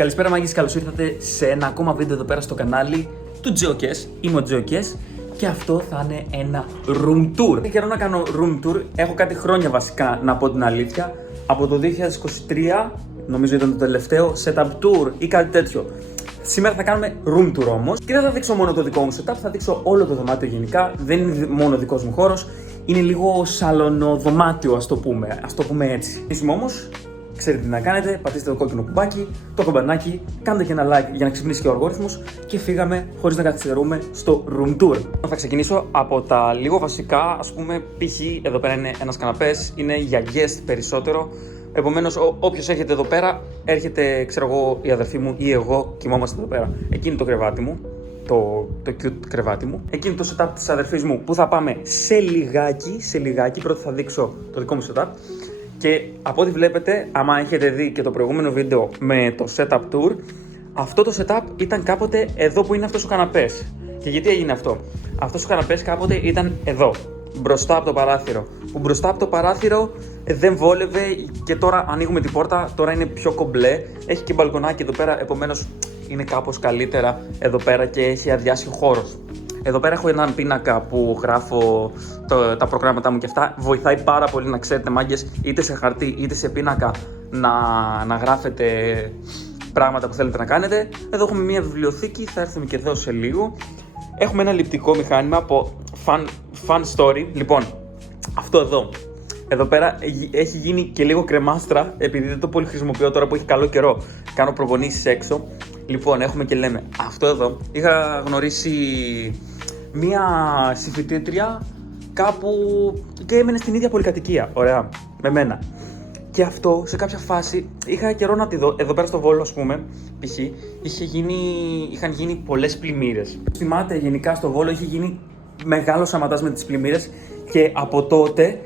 Καλησπέρα μάγκες, καλώς ήρθατε σε ένα ακόμα βίντεο εδώ πέρα στο κανάλι του Geocache. Είμαι ο Geocache και αυτό θα είναι ένα room tour. Έχει καιρό να κάνω room tour, έχω κάτι χρόνια βασικά να πω την αλήθεια. Από το 2023, νομίζω ήταν το τελευταίο, setup tour ή κάτι τέτοιο. Σήμερα θα κάνουμε room tour όμως και δεν θα δείξω μόνο το δικό μου setup, θα δείξω όλο το δωμάτιο γενικά. Δεν είναι μόνο δικός μου χώρος, είναι λίγο σαλονοδωμάτιο ας το πούμε έτσι. Επίσημα όμως, ξέρετε τι να κάνετε, πατήστε το κόκκινο κουμπάκι, το κομπανάκι, κάντε και ένα like για να ξυπνήσει και ο αλγόριθμος και φύγαμε χωρίς να καθυστερούμε στο room tour. Θα ξεκινήσω από τα λίγο βασικά, ας πούμε, π.χ. εδώ πέρα είναι ένας καναπές, είναι για guest περισσότερο. Επομένως, όποιος έχετε εδώ πέρα, έρχεται, ξέρω εγώ, η αδερφή μου ή εγώ, κοιμόμαστε εδώ πέρα. Εκείνη το κρεβάτι μου, το cute κρεβάτι μου. Εκείνη το setup της αδερφής μου που θα πάμε σε λιγάκι. Πρώτα θα δείξω το δικό μου setup. Και από ό,τι βλέπετε, άμα έχετε δει και το προηγούμενο βίντεο με το setup tour, αυτό το setup ήταν κάποτε εδώ που είναι αυτός ο καναπές. Και γιατί έγινε αυτό? Αυτός ο καναπές κάποτε ήταν εδώ, μπροστά από το παράθυρο. Που μπροστά από το παράθυρο δεν βόλευε και τώρα ανοίγουμε την πόρτα, τώρα είναι πιο κομπλέ. Έχει και μπαλκονάκι εδώ πέρα, επομένως είναι κάπως καλύτερα εδώ πέρα και έχει αδειάσει ο χώρος. Εδώ πέρα έχω έναν πίνακα που γράφω τα προγράμματά μου και αυτά. Βοηθάει πάρα πολύ να ξέρετε μάγκες, είτε σε χαρτί είτε σε πίνακα, να γράφετε πράγματα που θέλετε να κάνετε. Εδώ έχουμε μια βιβλιοθήκη, θα έρθουμε και εδώ σε λίγο. Έχουμε ένα λειπτικό μηχάνημα από fun story. Λοιπόν, αυτό εδώ πέρα έχει γίνει και λίγο κρεμάστρα, επειδή δεν το πολύ χρησιμοποιώ τώρα που έχει καλό καιρό. Κάνω προπονήσεις έξω. Λοιπόν, έχουμε και λέμε, αυτό εδώ είχα γνωρίσει μία συμφοιτήτρια κάπου και έμενε στην ίδια πολυκατοικία, ωραία, με μένα. Και αυτό σε κάποια φάση είχα καιρό να τη δω, εδώ πέρα στο Βόλο ας πούμε, π.χ. είχαν γίνει πολλές πλημμύρες. Θυμάται γενικά στο Βόλο είχε γίνει μεγάλο σαματάς με τις πλημμύρες και από τότε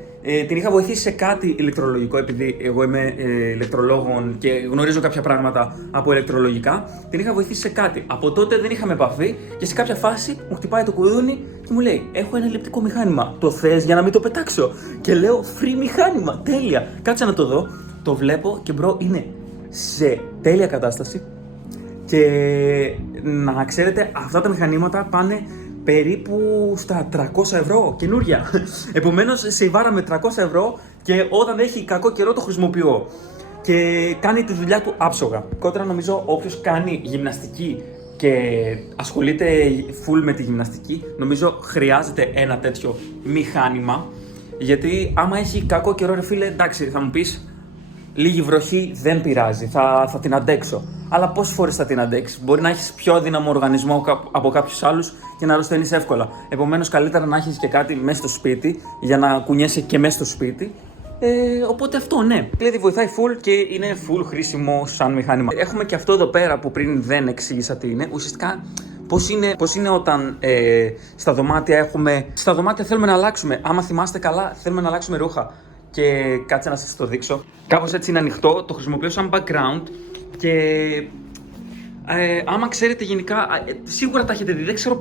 την είχα βοηθήσει σε κάτι ηλεκτρολογικό, επειδή εγώ είμαι ηλεκτρολόγων και γνωρίζω κάποια πράγματα από ηλεκτρολογικά. Την είχα βοηθήσει σε κάτι. Από τότε δεν είχαμε επαφή και σε κάποια φάση μου χτυπάει το κουδούνι και μου λέει: έχω ένα ηλεκτρικό μηχάνημα. Το θες για να μην το πετάξω? Και λέω: free μηχάνημα. Τέλεια. Κάτσε να το δω. Το βλέπω και μπρο είναι σε τέλεια κατάσταση. Και να ξέρετε, αυτά τα μηχανήματα πάνε περίπου στα 300 ευρώ, καινούρια. Επομένως, σεϊβάραμε 300 ευρώ και όταν έχει κακό καιρό το χρησιμοποιώ. Και κάνει τη δουλειά του άψογα. Κότερα νομίζω όποιος κάνει γυμναστική και ασχολείται full με τη γυμναστική, νομίζω χρειάζεται ένα τέτοιο μηχάνημα. Γιατί άμα έχει κακό καιρό, ρε φίλε, εντάξει, θα μου πεις, λίγη βροχή δεν πειράζει, θα την αντέξω. Αλλά πόσες φορές θα την αντέξεις? Μπορεί να έχεις πιο αδύναμο οργανισμό από κάποιους άλλους και να αρρωσταίνεις εύκολα. Επομένως, καλύτερα να έχεις και κάτι μέσα στο σπίτι για να κουνιέσαι και μέσα στο σπίτι. Οπότε αυτό ναι. Δηλαδή βοηθάει full και είναι full χρήσιμο σαν μηχάνημα. Έχουμε και αυτό εδώ πέρα που πριν δεν εξήγησα τι είναι. Ουσιαστικά πώς είναι όταν στα δωμάτια θέλουμε να αλλάξουμε. Άμα θυμάστε καλά, θέλουμε να αλλάξουμε ρούχα. Και κάτσε να σας το δείξω. Κάπως έτσι είναι ανοιχτό, το χρησιμοποιώ σαν background και άμα ξέρετε γενικά, σίγουρα τα έχετε δει, δεν ξέρω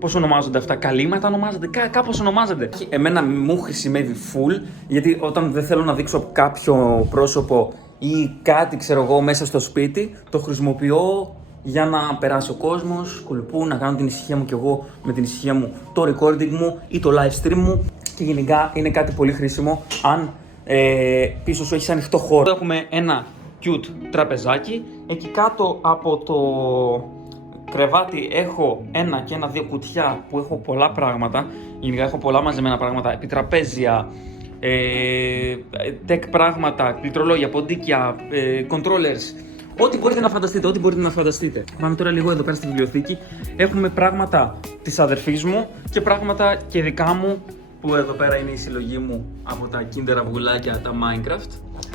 πώς ονομάζονται αυτά, καλύματα ονομάζονται, κάπως ονομάζονται. Εμένα μου χρησιμεύει full, γιατί όταν δεν θέλω να δείξω κάποιο πρόσωπο ή κάτι ξέρω εγώ μέσα στο σπίτι, το χρησιμοποιώ για να περάσει ο κόσμος, κουλπού, να κάνω την ησυχία μου κι εγώ με την ησυχία μου, το recording μου ή το live stream μου. Και γενικά είναι κάτι πολύ χρήσιμο αν πίσω σου έχεις ανοιχτό χώρο. Έχουμε ένα cute τραπεζάκι. Εκεί κάτω από το κρεβάτι έχω ένα και ένα-δύο κουτιά που έχω πολλά πράγματα. Γενικά έχω πολλά μαζεμένα πράγματα, επιτραπέζια, tech πράγματα, πληκτρολόγια, ποντίκια, controllers. Ό,τι μπορείτε να φανταστείτε, Πάμε τώρα λίγο εδώ πέρα στη βιβλιοθήκη. Έχουμε πράγματα της αδερφής μου και πράγματα και δικά μου, που εδώ πέρα είναι η συλλογή μου από τα Kinder αυγουλάκια, τα Minecraft.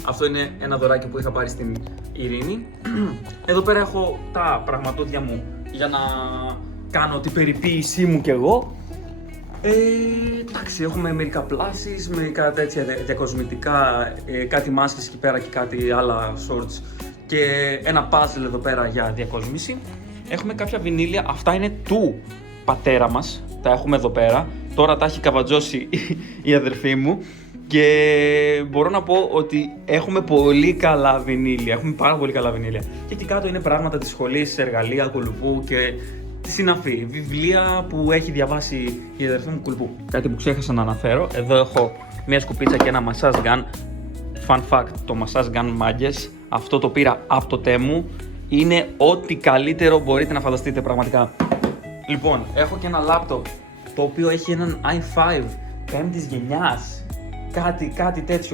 Αυτό είναι ένα δωράκι που είχα πάρει στην Ειρήνη. Εδώ πέρα έχω τα πραγματούδια μου για να κάνω την περιποίησή μου κι εγώ. Εντάξει, έχουμε μερικά πλάσεις, μερικά τέτοια διακοσμητικά, κάτι μάσκες εκεί πέρα και κάτι άλλα shorts και ένα puzzle εδώ πέρα για διακόσμηση. Έχουμε κάποια βινίλια, αυτά είναι του πατέρα μας, τα έχουμε εδώ πέρα. Τώρα τα έχει καβατζώσει η αδερφή μου Και μπορώ να πω ότι έχουμε πολύ καλά βινίλια. Έχουμε πάρα πολύ καλά βινίλια. Και εκεί κάτω είναι πράγματα της σχολής, εργαλεία, κουλουπού και τη συναφή. Βιβλία που έχει διαβάσει η αδερφή μου κουλουπού. Κάτι που ξέχασα να αναφέρω. Εδώ έχω μια σκουπίτσα και ένα massage gun. Fun fact, το massage gun, μάγκες, αυτό το πήρα από το Temu. Είναι ό,τι καλύτερο μπορείτε να φανταστείτε πραγματικά. Λοιπόν, έχω και ένα laptop το οποίο έχει έναν i5 πέμπτης γενιάς.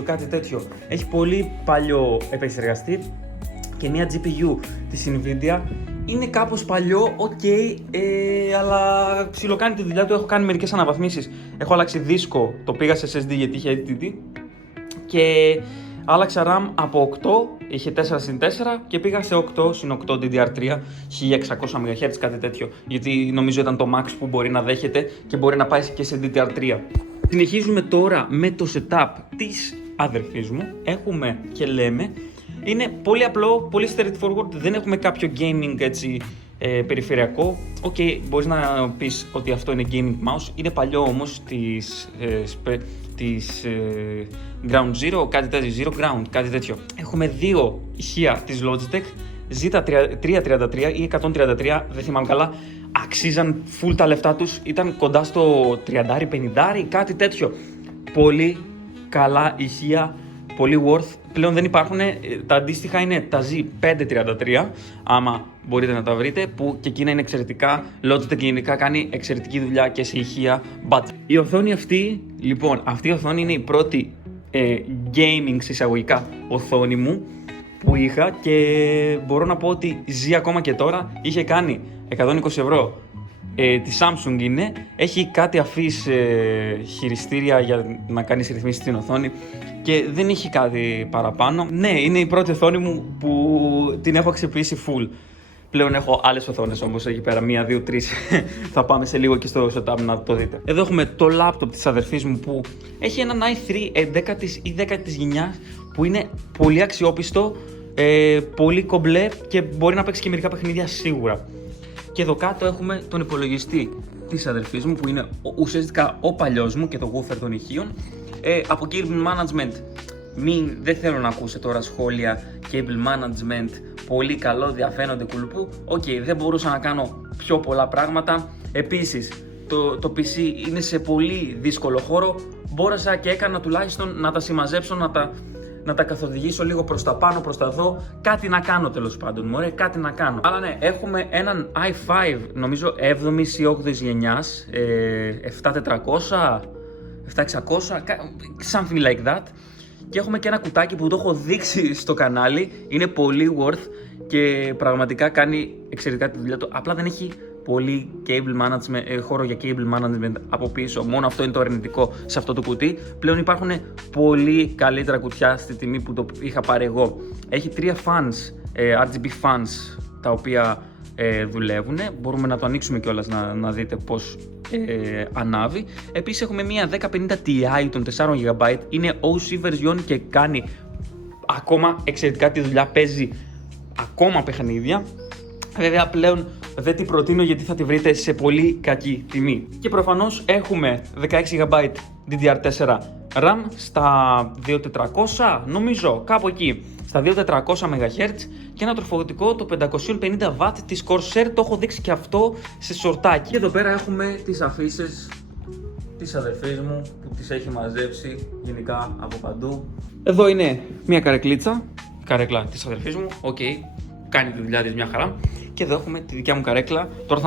Κάτι τέτοιο. Έχει πολύ παλιό επεξεργαστή και μια GPU της Nvidia. Είναι κάπως παλιό, αλλά ψιλοκάνει τη δουλειά του. Έχω κάνει μερικές αναβαθμίσεις. Έχω αλλάξει δίσκο, το πήγα σε SSD γιατί είχε HDD. Και άλλαξα RAM από 8, είχε 4/4 και πήγα σε 8/8 DDR3, 1600 MHz, κάτι τέτοιο. Γιατί νομίζω ήταν το max που μπορεί να δέχεται και μπορεί να πάει και σε DDR3. Συνεχίζουμε τώρα με το setup της αδερφής μου. Έχουμε και λέμε, είναι πολύ απλό, πολύ straightforward, δεν έχουμε κάποιο gaming έτσι περιφερειακό. Μπορείς να πεις ότι αυτό είναι gaming mouse, είναι παλιό όμως της Ground Zero, Zero Ground, κάτι τέτοιο. Έχουμε δύο ηχεία της Logitech, Z333 ή 133, δεν θυμάμαι καλά. Αξίζαν full τα λεφτά τους, ήταν κοντά στο 30-50, κάτι τέτοιο. Πολύ καλά ηχεία, πολύ worth. Πλέον δεν υπάρχουν, τα αντίστοιχα είναι τα Z533, άμα μπορείτε να τα βρείτε, που και εκείνα είναι εξαιρετικά. Logitech γενικά κάνει εξαιρετική δουλειά και σε ηχεία budget. Η οθόνη αυτή, λοιπόν, αυτή η οθόνη είναι η πρώτη gaming εισαγωγικά οθόνη μου που είχα και μπορώ να πω ότι ζει ακόμα και τώρα. Είχε κάνει 120 ευρώ. Τη Samsung είναι, έχει κάτι αφής χειριστήρια για να κάνεις ρυθμίσεις στην οθόνη και δεν έχει κάτι παραπάνω. Ναι, είναι η πρώτη οθόνη μου που την έχω αξιοποιήσει full. Πλέον έχω άλλες οθόνες όμως εκεί πέρα, 1, 2, 3. Θα πάμε σε λίγο και στο setup να το δείτε. Εδώ έχουμε το laptop της αδερφής μου που έχει έναν i3 11ης ή 10ης γενιάς που είναι πολύ αξιόπιστο, πολύ κομπλέ και μπορεί να παίξει και μερικά παιχνίδια σίγουρα. Και εδώ κάτω έχουμε τον υπολογιστή της αδερφής μου που είναι ουσιαστικά ο παλιός μου και το woofer των ηχείων. Από cable management, δεν θέλω να ακούσω τώρα σχόλια. Cable management, πολύ καλό, διαφαίνονται κουλουπού. Δεν μπορούσα να κάνω πιο πολλά πράγματα. Επίσης, το PC είναι σε πολύ δύσκολο χώρο. Μπόρεσα και έκανα τουλάχιστον να τα συμμαζέψω, να τα καθοδηγήσω λίγο προς τα πάνω, προς τα δω. Κάτι να κάνω τέλος πάντων, μωρέ, κάτι να κάνω. Αλλά ναι, έχουμε έναν i5, νομίζω 7ης ή 8ης γενιάς, 7400, 7600, something like that. Και έχουμε και ένα κουτάκι που το έχω δείξει στο κανάλι, είναι πολύ worth και πραγματικά κάνει εξαιρετικά τη δουλειά του. Απλά δεν έχει πολύ cable management, χώρο για cable management από πίσω. Μόνο αυτό είναι το αρνητικό σε αυτό το κουτί. Πλέον υπάρχουν πολύ καλύτερα κουτιά στη τιμή που το είχα πάρει εγώ. Έχει 3 fans, RGB fans, τα οποία δουλεύουν. Μπορούμε να το ανοίξουμε κιόλας να δείτε πώς ανάβει. Επίσης έχουμε μια 1050 Ti των 4 GB. Είναι OC version και κάνει ακόμα εξαιρετικά τη δουλειά. Παίζει ακόμα παιχνίδια. Βέβαια πλέον δεν την προτείνω γιατί θα τη βρείτε σε πολύ κακή τιμή. Και προφανώς έχουμε 16 GB DDR4 RAM στα 2400, νομίζω κάπου εκεί, στα 2400 MHz και ένα τροφοδοτικό το 550W της Corsair, το έχω δείξει και αυτό σε σορτάκι. Και εδώ πέρα έχουμε τις αφήσεις της αδερφής μου που τις έχει μαζέψει γενικά από παντού. Εδώ είναι μια καρεκλίτσα, καρέκλα της αδερφής μου, κάνει τη δουλειά της μια χαρά. Και εδώ έχουμε τη δικιά μου καρέκλα. Τώρα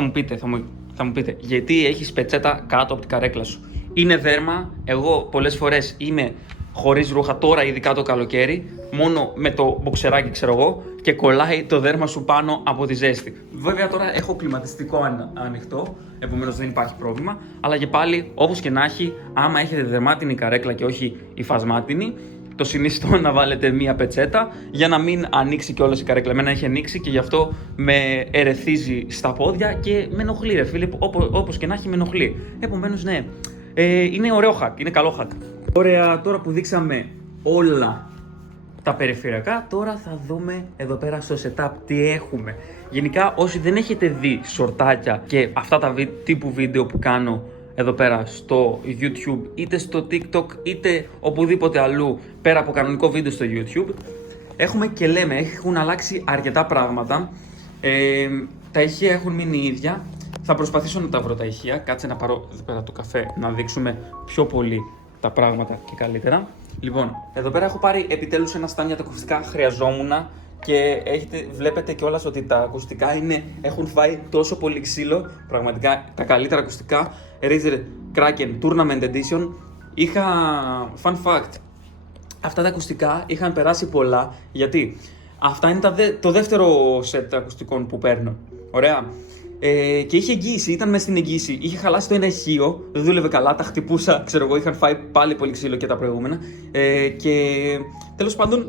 θα μου πείτε γιατί έχεις πετσέτα κάτω από την καρέκλα σου. Είναι δέρμα, εγώ πολλές φορές είμαι χωρίς ρούχα, τώρα ειδικά το καλοκαίρι, μόνο με το μποξεράκι ξέρω εγώ και κολλάει το δέρμα σου πάνω από τη ζέστη. Βέβαια τώρα έχω κλιματιστικό ανοιχτό, επομένως δεν υπάρχει πρόβλημα, αλλά και πάλι όπως και να έχει, άμα έχετε δερμάτινη καρέκλα και όχι υφασμάτινη, το συνιστώ να βάλετε μία πετσέτα για να μην ανοίξει κιόλας η καρέκλα. Εμένα έχει ανοίξει και γι' αυτό με ερεθίζει στα πόδια και με ενοχλεί, ρε φίλε. Όπως και να έχει, με ενοχλεί. Επομένως, ναι, είναι ωραίο hack, είναι καλό hack. Ωραία, τώρα που δείξαμε όλα τα περιφερειακά, τώρα θα δούμε εδώ πέρα στο setup τι έχουμε. Γενικά, όσοι δεν έχετε δει σορτάκια και αυτά τα τύπου βίντεο που κάνω εδώ πέρα στο YouTube, είτε στο TikTok, είτε οπουδήποτε αλλού πέρα από κανονικό βίντεο στο YouTube. Έχουμε και λέμε, έχουν αλλάξει αρκετά πράγματα. Τα ηχεία έχουν μείνει ίδια. Θα προσπαθήσω να τα βρω τα ηχεία. Κάτσε να πάρω εδώ πέρα το καφέ να δείξουμε πιο πολύ τα πράγματα και καλύτερα. Λοιπόν, εδώ πέρα έχω πάρει επιτέλους ένα stand για τα ακουστικά. Χρειαζόμουν και βλέπετε κιόλας ότι τα ακουστικά έχουν φάει τόσο πολύ ξύλο. Πραγματικά τα καλύτερα ακουστικά. Razer Kraken Tournament Edition. Fun fact, αυτά τα ακουστικά είχαν περάσει πολλά, γιατί αυτά είναι το δεύτερο σετ ακουστικών που παίρνω. Ωραία. Και είχε εγγύηση, ήταν μέσα στην εγγύηση. Είχε χαλάσει το ένα ηχείο, δεν δούλευε καλά, τα χτυπούσα, ξέρω εγώ, είχαν φάει πάλι πολύ ξύλο και τα προηγούμενα. Και τέλος πάντων,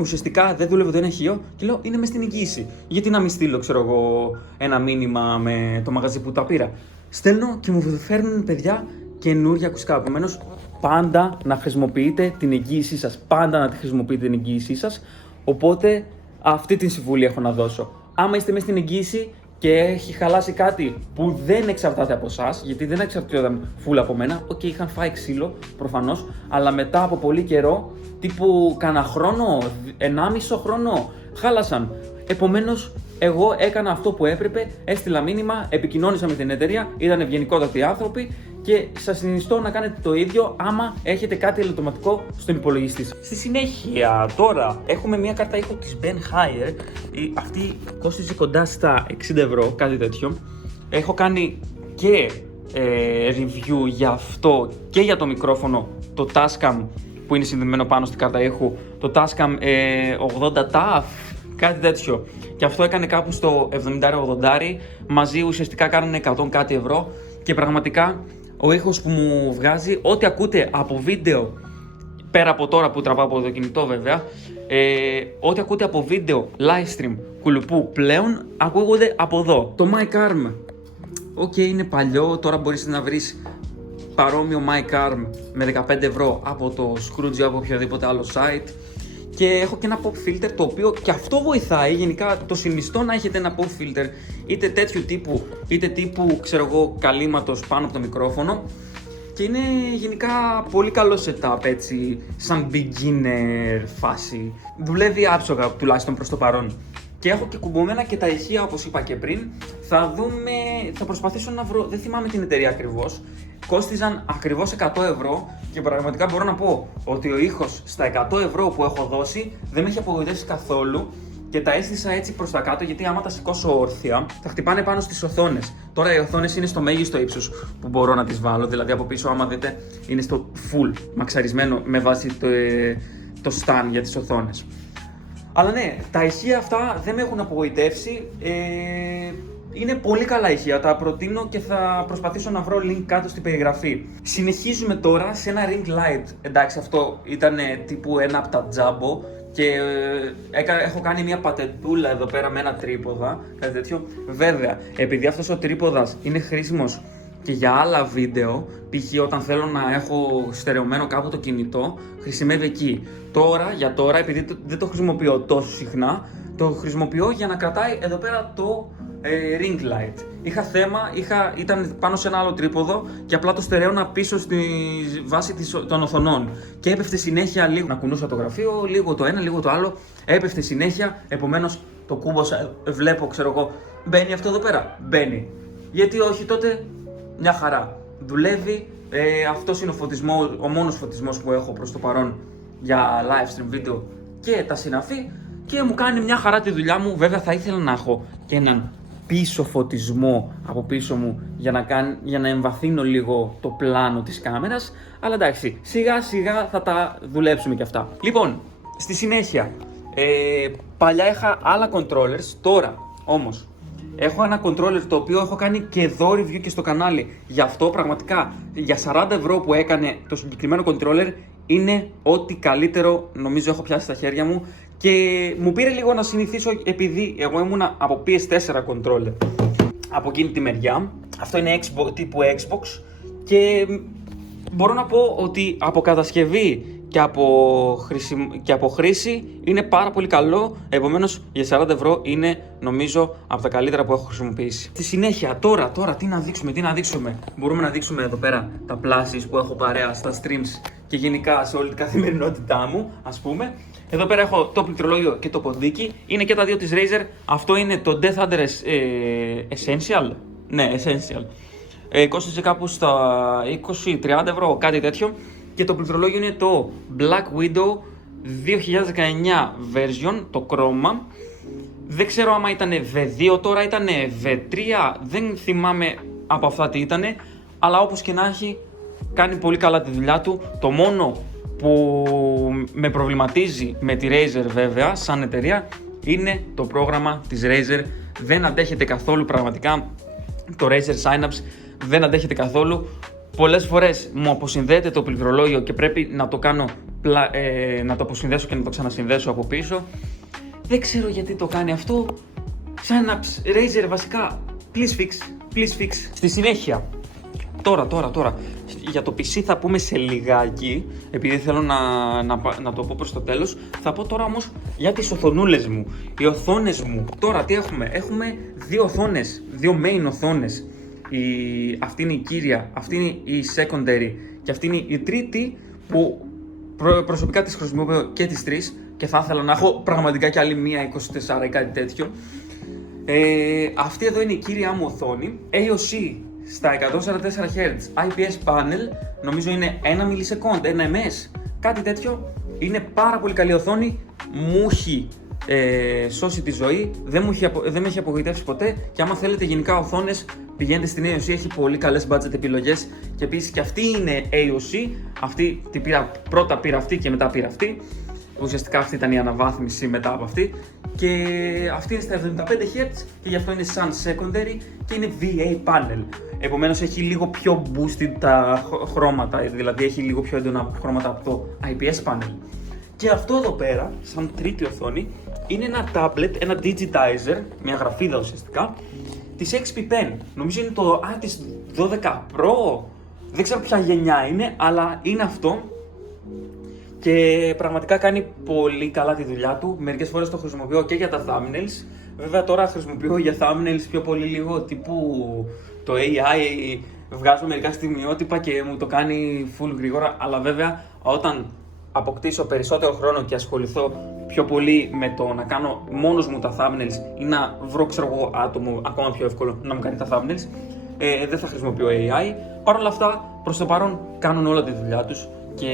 ουσιαστικά δεν δούλευε το ένα ηχείο και λέω είναι μέσα στην εγγύηση. Γιατί να μην στείλω, ξέρω εγώ, ένα μήνυμα με το μαγαζί που τα πήρα. Στέλνω και μου φέρνουν παιδιά καινούργια ακουστικά. Επομένως, πάντα να χρησιμοποιείτε την εγγύησή σας. Πάντα να τη χρησιμοποιείτε την εγγύησή σας. Οπότε, αυτή την συμβουλή έχω να δώσω. Άμα είστε μέσα στην εγγύηση και έχει χαλάσει κάτι που δεν εξαρτάται από εσάς, γιατί δεν εξαρτιόταν φουλ από μένα, είχαν φάει ξύλο προφανώς, αλλά μετά από πολύ καιρό, τύπου κάνα χρόνο, 1,5 χρόνο, χάλασαν. Επομένως, εγώ έκανα αυτό που έπρεπε, έστειλα μήνυμα, επικοινώνησα με την εταιρεία, ήταν ευγενικότατοι άνθρωποι και σας συνιστώ να κάνετε το ίδιο άμα έχετε κάτι ελαττωματικό στον υπολογιστή σας. Στη συνέχεια, τώρα έχουμε μια κάρτα ήχου της Ben Hire. Αυτή κόστιζε κοντά στα 60 ευρώ, κάτι τέτοιο. Έχω κάνει και review για αυτό και για το μικρόφωνο, το Tascam που είναι συνδεδεμένο πάνω στην κάρτα ήχου, το Tascam 80 TAF, κάτι τέτοιο. Και αυτό έκανε κάπου στο 70-80, μαζί ουσιαστικά κάνανε 100 κάτι ευρώ και πραγματικά ο ήχος που μου βγάζει, ό,τι ακούτε από βίντεο, πέρα από τώρα που τραβάω από το κινητό βέβαια, ό,τι ακούτε από βίντεο, live stream, κουλουπού πλέον, ακούγονται από εδώ. Το Mic Arm, είναι παλιό, τώρα μπορείς να βρεις παρόμοιο Mic Arm με 15 ευρώ από το Scrooge ή από οποιοδήποτε άλλο site. Και έχω και ένα pop filter, το οποίο και αυτό βοηθάει. Γενικά το συνιστώ να έχετε ένα pop filter είτε τέτοιου τύπου, είτε τύπου ξέρω εγώ καλύματος πάνω από το μικρόφωνο. Και είναι γενικά πολύ καλό setup, έτσι, σαν beginner φάση. Δουλεύει άψογα τουλάχιστον προς το παρόν. Και έχω και κουμπωμένα και τα ηχεία όπως είπα και πριν. Θα προσπαθήσω να βρω, δεν θυμάμαι την εταιρεία ακριβώς. Κόστιζαν ακριβώς 100 ευρώ και πραγματικά μπορώ να πω ότι ο ήχος στα 100 ευρώ που έχω δώσει δεν με έχει απογοητεύσει καθόλου και τα έστησα έτσι προς τα κάτω, γιατί άμα τα σηκώσω όρθια θα χτυπάνε πάνω στις οθόνες. Τώρα οι οθόνες είναι στο μέγιστο ύψος που μπορώ να τις βάλω, δηλαδή από πίσω άμα δείτε είναι στο full μαξαρισμένο με βάση το stand για τις οθόνες. Αλλά ναι, τα ηχεία αυτά δεν με έχουν απογοητεύσει. Είναι πολύ καλά ηχεία, τα προτείνω και θα προσπαθήσω να βρω link κάτω στην περιγραφή. Συνεχίζουμε τώρα σε ένα ring light. Εντάξει, αυτό ήταν τύπου ένα από τα Jumbo και έχω κάνει μια πατεντούλα εδώ πέρα με ένα τρίποδα, κάτι τέτοιο. Βέβαια, επειδή αυτός ο τρίποδας είναι χρήσιμος και για άλλα βίντεο, π.χ. όταν θέλω να έχω στερεωμένο κάπου το κινητό, χρησιμεύει εκεί. Για τώρα, επειδή δεν το χρησιμοποιώ τόσο συχνά, το χρησιμοποιώ για να κρατάει εδώ πέρα το ring light. Είχα θέμα, ήταν πάνω σε ένα άλλο τρίποδο και απλά το στερέωνα πίσω στη βάση των οθονών. Και έπεφτε συνέχεια λίγο να κουνούσα το γραφείο, λίγο το ένα, λίγο το άλλο. Έπεφτε συνέχεια, επομένως το κούμποσα, βλέπω, ξέρω εγώ, μπαίνει αυτό εδώ πέρα. Μπαίνει. Γιατί όχι τότε, μια χαρά. Δουλεύει. Αυτός είναι ο μόνος φωτισμός που έχω προς το παρόν για live stream βίντεο και τα συναφή και μου κάνει μια χαρά τη δουλειά μου. Βέβαια θα ήθελα να έχω και έναν πίσω φωτισμό από πίσω μου για να εμβαθύνω λίγο το πλάνο της κάμερας, αλλά εντάξει, σιγά σιγά θα τα δουλέψουμε και αυτά. Λοιπόν, στη συνέχεια, παλιά είχα άλλα controllers, τώρα όμως έχω ένα controller το οποίο έχω κάνει και εδώ review και στο κανάλι. Γι' αυτό πραγματικά για 40 ευρώ που έκανε το συγκεκριμένο controller είναι ό,τι καλύτερο νομίζω έχω πιάσει στα χέρια μου. Και μου πήρε λίγο να συνηθίσω επειδή εγώ ήμουνα από PS4 controller από εκείνη τη μεριά. Αυτό είναι τύπου Xbox και μπορώ να πω ότι από κατασκευή και από χρήση είναι πάρα πολύ καλό. Επομένως για 40 ευρώ είναι νομίζω από τα καλύτερα που έχω χρησιμοποιήσει. Στη συνέχεια τώρα τι να δείξουμε. Μπορούμε να δείξουμε εδώ πέρα τα πλάσεις που έχω παρέα στα streams και γενικά σε όλη την καθημερινότητά μου, ας πούμε. Εδώ πέρα έχω το πληκτρολόγιο και το ποντίκι. Είναι και τα δύο της Razer. Αυτό είναι το Death Under Essential. Ναι, Essential. Κόστιζε κάπου στα 20-30 ευρώ, κάτι τέτοιο. Και το πληκτρολόγιο είναι το Black Widow 2019 version, το Chroma. Δεν ξέρω άμα ήταν V2 τώρα, ήταν V3, δεν θυμάμαι από αυτά τι ήτανε. Αλλά όπως και να έχει, κάνει πολύ καλά τη δουλειά του. Το μόνο που με προβληματίζει με τη Razer βέβαια, σαν εταιρεία, είναι το πρόγραμμα της Razer. Δεν αντέχεται καθόλου πραγματικά. Το Razer Synapse δεν αντέχεται καθόλου. Πολλές φορές μου αποσυνδέεται το πληκτρολόγιο και πρέπει να το κάνω να το αποσυνδέσω και να το ξανασυνδέσω από πίσω. Δεν ξέρω γιατί το κάνει αυτό. Synapse, Razer βασικά, please fix. Στη συνέχεια, τώρα, για το PC θα πούμε σε λιγάκι, επειδή θέλω να το πω προς το τέλος. Θα πω τώρα όμως για τις οθονούλες μου. Οι οθόνες μου, τώρα τι έχουμε? Έχουμε δύο οθόνες, δύο main οθόνες. Αυτή είναι η κύρια, αυτή είναι η secondary και αυτή είναι η τρίτη που προσωπικά τις χρησιμοποιώ και τις τρεις και θα ήθελα να έχω πραγματικά και άλλη μία 24 ή κάτι τέτοιο. Αυτή εδώ είναι η κύρια μου οθόνη, AOC στα 144 Hz, IPS panel, νομίζω είναι 1 millisecond, 1 ms, κάτι τέτοιο. Είναι πάρα πολύ καλή οθόνη, μου έχει σώσει τη ζωή, δεν με έχει απογοητεύσει ποτέ και άμα θέλετε γενικά οθόνες πηγαίνετε στην AOC, έχει πολύ καλές budget επιλογές και επίσης και αυτή είναι AOC, αυτή την πρώτα πήρα αυτή και μετά πήρα αυτή, ουσιαστικά αυτή ήταν η αναβάθμιση μετά από αυτή και αυτή είναι στα 75 Hz και γι' αυτό είναι σαν secondary και είναι VA panel, επομένως έχει λίγο πιο boosted τα χρώματα, δηλαδή έχει λίγο πιο έντονα χρώματα από το IPS panel. Και αυτό εδώ πέρα, σαν τρίτη οθόνη, είναι ένα tablet, ένα digitizer, μια γραφίδα ουσιαστικά, της XP Pen. Νομίζω είναι της 12 Pro, δεν ξέρω ποια γενιά είναι, αλλά είναι αυτό. Και πραγματικά κάνει πολύ καλά τη δουλειά του. Μερικές φορές το χρησιμοποιώ και για τα thumbnails. Βέβαια τώρα χρησιμοποιώ για thumbnails πιο πολύ λίγο τύπου το AI. Βγάζω μερικά στιγμιότυπα και μου το κάνει full γρήγορα. Αλλά βέβαια όταν αποκτήσω περισσότερο χρόνο και ασχοληθώ πιο πολύ με το να κάνω μόνος μου τα thumbnails ή να βρω άτομο ακόμα πιο εύκολο να μου κάνει τα thumbnails, δεν θα χρησιμοποιώ AI. Παρ' όλα αυτά, προς το παρόν κάνουν όλα τη δουλειά τους και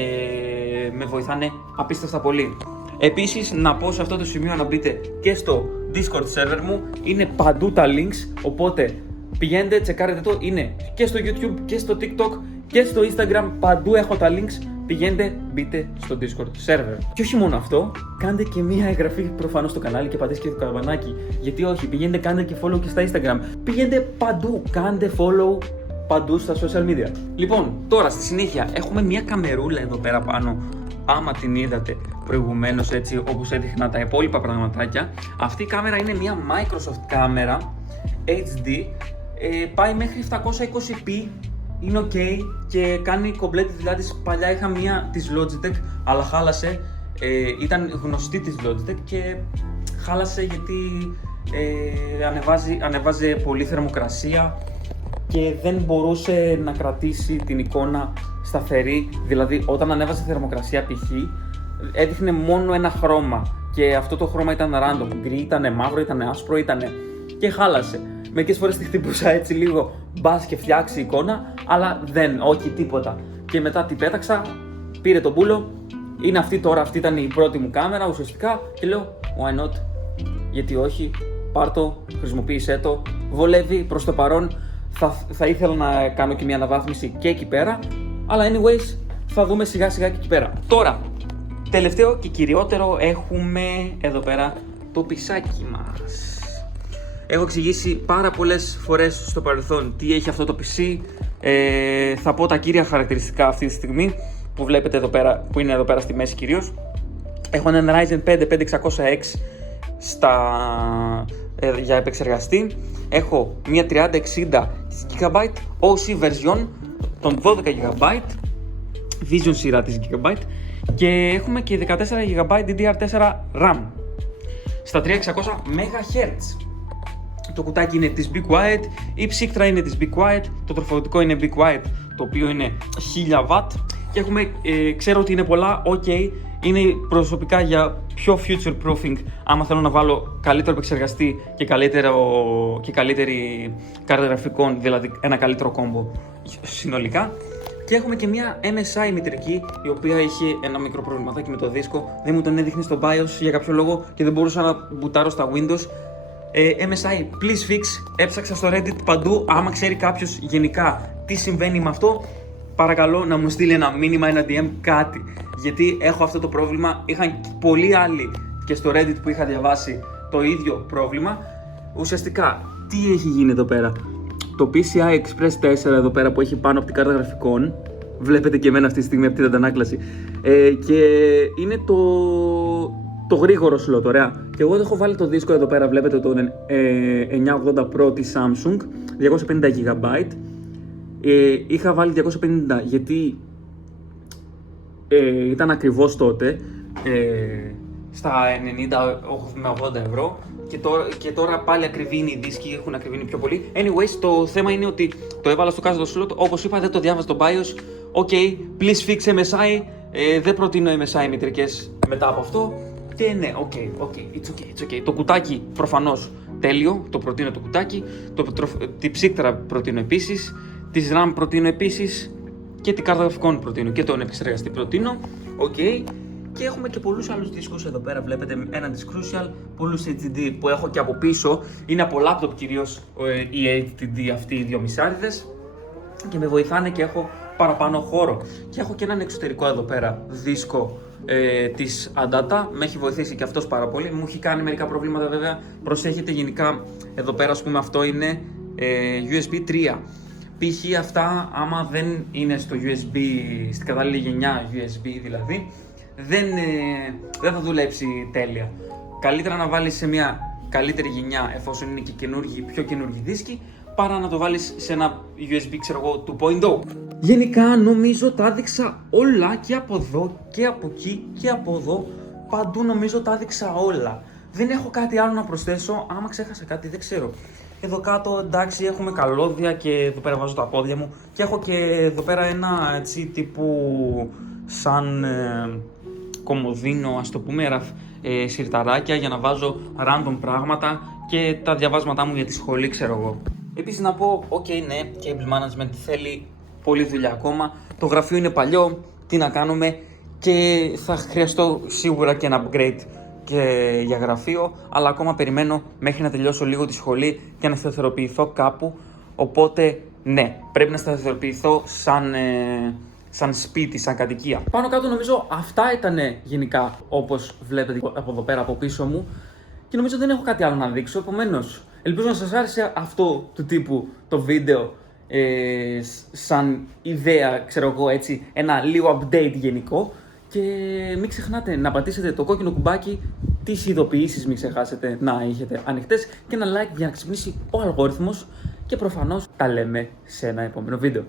με βοηθάνε απίστευτα πολύ. Επίσης, να πω σε αυτό το σημείο να μπείτε και στο Discord server μου, είναι παντού τα links, οπότε πηγαίνετε, τσεκάρετε το, είναι και στο YouTube και στο TikTok και στο Instagram, παντού έχω τα links. Πηγαίνετε, μπείτε στο Discord server. Και όχι μόνο αυτό, κάντε και μία εγγραφή προφανώς στο κανάλι και πατήστε και το καμπανάκι. Γιατί όχι, πηγαίνετε, κάντε και follow και στα Instagram. Πηγαίνετε παντού, κάντε follow παντού στα social media. Λοιπόν, τώρα στη συνέχεια έχουμε μία καμερούλα εδώ πέρα πάνω. Άμα την είδατε προηγουμένως έτσι όπως έδειχνα τα υπόλοιπα πραγματάκια. Αυτή η κάμερα είναι μία Microsoft κάμερα HD. Πάει μέχρι 720p. Είναι ok και κάνει κομπλέ τη δουλειά της. Παλιά είχα μία της Logitech, αλλά χάλασε. Ήταν γνωστή της Logitech και χάλασε γιατί ανεβάζε πολύ θερμοκρασία και δεν μπορούσε να κρατήσει την εικόνα σταθερή. Δηλαδή όταν ανέβαζε θερμοκρασία π.χ. έδειχνε μόνο ένα χρώμα και αυτό το χρώμα ήταν random. Γκρι, ήτανε μαύρο, ήτανε άσπρο, ήτανε και χάλασε. Μερικές φορές τη χτύπουσα έτσι λίγο μπας και φτιάξει εικόνα, αλλά όχι τίποτα. Και μετά την πέταξα, πήρε τον πούλο, είναι αυτή τώρα, αυτή ήταν η πρώτη μου κάμερα ουσιαστικά και λέω why not, γιατί όχι, πάρ' το, χρησιμοποίησέ το, βολεύει προς το παρόν. Θα ήθελα να κάνω και μια αναβάθμιση και εκεί πέρα, αλλά anyways θα δούμε σιγά σιγά και εκεί πέρα. Τώρα, τελευταίο και κυριότερο έχουμε εδώ πέρα το πισάκι μας. Έχω εξηγήσει πάρα πολλές φορές στο παρελθόν τι έχει αυτό το PC. Θα πω τα κύρια χαρακτηριστικά αυτή τη στιγμή που βλέπετε εδώ πέρα, που είναι εδώ πέρα στη μέση κυρίως. Έχω έναν Ryzen 5 5600X για επεξεργαστή. Έχω μια 3060 της GB, OC version των 12 GB, Vision σειρά της GB Και έχουμε και 14 GB DDR4 RAM στα 3600 MHz. Το κουτάκι είναι της Be Quiet, η ψύκτρα είναι της Be Quiet, το τροφοδοτικό είναι Be Quiet, το οποίο είναι 1000W. Και έχουμε, ξέρω ότι είναι πολλά, ok, είναι προσωπικά για πιο future proofing, άμα θέλω να βάλω καλύτερο επεξεργαστή και καλύτερη κάρτα γραφικών, δηλαδή ένα καλύτερο κόμπο συνολικά. Και έχουμε και μια MSI μητρική, η οποία είχε ένα μικρό προβληματάκι με το δίσκο, δεν μου τον έδειχνε στο BIOS για κάποιο λόγο και δεν μπορούσα να μπουτάρω στα Windows. MSI, please fix, έψαξα στο Reddit παντού, άμα ξέρει κάποιος γενικά τι συμβαίνει με αυτό, παρακαλώ να μου στείλει ένα μήνυμα, ένα DM, κάτι. Γιατί έχω αυτό το πρόβλημα, είχαν πολλοί άλλοι και στο Reddit που είχα διαβάσει το ίδιο πρόβλημα. Ουσιαστικά, τι έχει γίνει εδώ πέρα? Το PCI Express 4 εδώ πέρα που έχει πάνω από την κάρτα γραφικών, βλέπετε και εμένα αυτή τη στιγμή από την αντανάκλαση, και είναι το γρήγορο slot, ωραία. Και εγώ έχω βάλει το δίσκο εδώ πέρα, βλέπετε το 980 Pro της Samsung, 250 GB. Είχα βάλει 250 γιατί ήταν ακριβώς τότε, στα 90 με 80 ευρώ. Και τώρα πάλι ακριβή είναι οι δίσκοι, έχουν ακριβήνει πιο πολύ. Anyways, το θέμα είναι ότι το έβαλα στο κάτω slot, όπως είπα δεν το διάβασα το BIOS. Ok, please fix MSI, δεν προτείνω MSI μητρικές μετά από αυτό. Και ναι, ok, it's okay. Το κουτάκι προφανώς τέλειο, το προτείνω το κουτάκι. Τη ψύκτρα προτείνω επίσης, της RAM προτείνω επίσης και την κάρτα γραφικών προτείνω και τον επεξεργαστή προτείνω. Ok. Και έχουμε και πολλούς άλλους δίσκους εδώ πέρα, βλέπετε έναν της Crucial, πολλούς HDD που έχω και από πίσω, είναι από laptop κυρίως οι HDD αυτοί οι δύο μισάριδες και με βοηθάνε και έχω παραπάνω χώρο. Και έχω και έναν εξωτερικό εδώ πέρα δίσκο της Adata, με έχει βοηθήσει και αυτός πάρα πολύ, μου έχει κάνει μερικά προβλήματα βέβαια, προσέχετε γενικά εδώ πέρα, ας πούμε αυτό είναι USB 3. Π.χ. αυτά άμα δεν είναι στο USB, στην κατάλληλη γενιά USB δηλαδή, δεν θα δουλέψει τέλεια. Καλύτερα να βάλεις σε μια καλύτερη γενιά εφόσον είναι και πιο καινούργιοι δίσκοι, παρά να το βάλεις σε ένα USB, ξέρω εγώ, 2.0. Γενικά νομίζω τα έδειξα όλα και από εδώ και από εκεί και από εδώ, παντού νομίζω τα έδειξα όλα. Δεν έχω κάτι άλλο να προσθέσω, άμα ξέχασα κάτι δεν ξέρω. Εδώ κάτω εντάξει έχουμε καλώδια και εδώ πέρα βάζω τα πόδια μου και έχω και εδώ πέρα ένα έτσι τύπου σαν κομμωδίνο, ας το πούμε, σιρταράκια για να βάζω random πράγματα και τα διαβάσματά μου για τη σχολή, ξέρω εγώ. Επίσης να πω, ναι, cable management θέλει πολλή δουλειά ακόμα, το γραφείο είναι παλιό, τι να κάνουμε, και θα χρειαστώ σίγουρα και ένα upgrade και για γραφείο, αλλά ακόμα περιμένω μέχρι να τελειώσω λίγο τη σχολή και να σταθεροποιηθώ κάπου, οπότε ναι, πρέπει να σταθεροποιηθώ σαν σπίτι, σαν κατοικία. Πάνω κάτω νομίζω αυτά ήταν γενικά όπως βλέπετε από εδώ πέρα από πίσω μου και νομίζω δεν έχω κάτι άλλο να δείξω, επομένως ελπίζω να σας άρεσε αυτό του τύπου το βίντεο σαν ιδέα, ξέρω εγώ έτσι, ένα λίγο update γενικό, και μην ξεχνάτε να πατήσετε το κόκκινο κουμπάκι, τις ειδοποιήσεις μην ξεχάσετε να έχετε ανοιχτές και ένα like για να ξυπνήσει ο αλγόριθμος και προφανώς τα λέμε σε ένα επόμενο βίντεο.